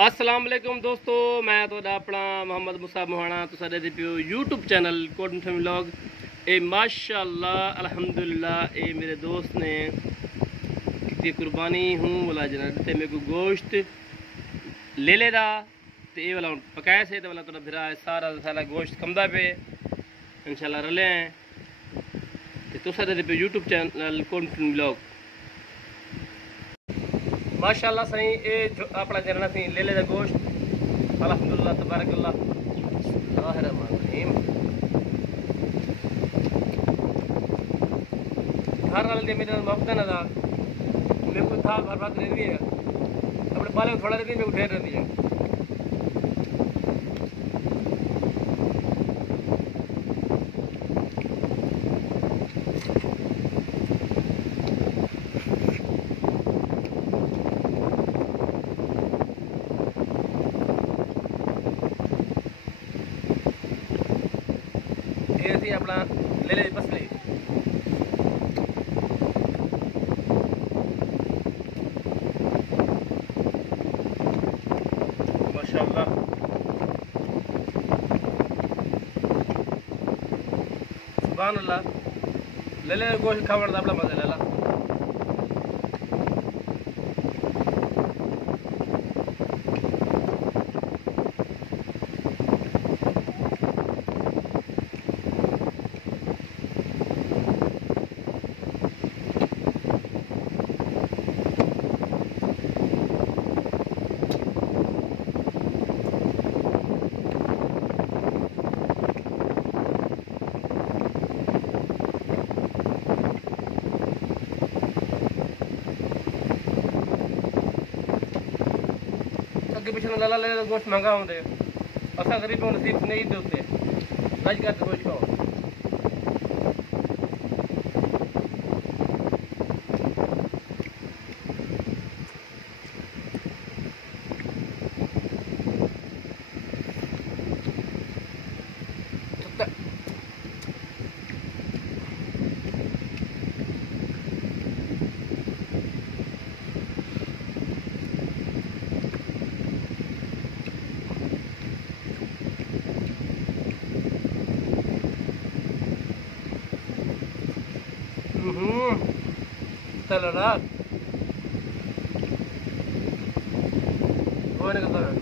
अस्सलाम वालेकुम दोस्तों, मैं तो अपना मोहम्मद मुसा मोहाना तो साडे दे पियो यूट्यूब चैनल कोटन फैमिली व्लॉग। ए माशाअल्लाह अल्हम्दुलिल्लाह ए मेरे दोस्त ने कितनी कुर्बानी हूँ वाला जना ते मेरे को गोश्त ले लेदा ते ये वाला पकाया से तो वाला थोड़ा भिरा है सारा सारा गोश्त कमदा पे इंशाल्लाह रले हैं ते तो साडे दे पियो यूट्यूब चैनल कोटन फैमिली व्लॉग। माशाअल्लाह सही ये अपना जरना सी ले ले गोश्त अल्हम्दुलिल्लाह तबारकल्लाह रहमान रहीम। घर वाले दे मेरे मौका ना था मेरे को था हर बात रहती है अपने बाले में थोड़ा रहती है मेरे को ढेर रहती है। ये अपना ले ले बस ले माशाअल्लाह सुभान अल्लाह ले ले गोश्त खावड़ अपना मजा ले ला। अगे पिछले लाला ले गोश्त महंगा होंगे असा गरीबों नसीब नहीं दे उत्ते रज कर गोश्त खाओ। चल रहा वो निकलता है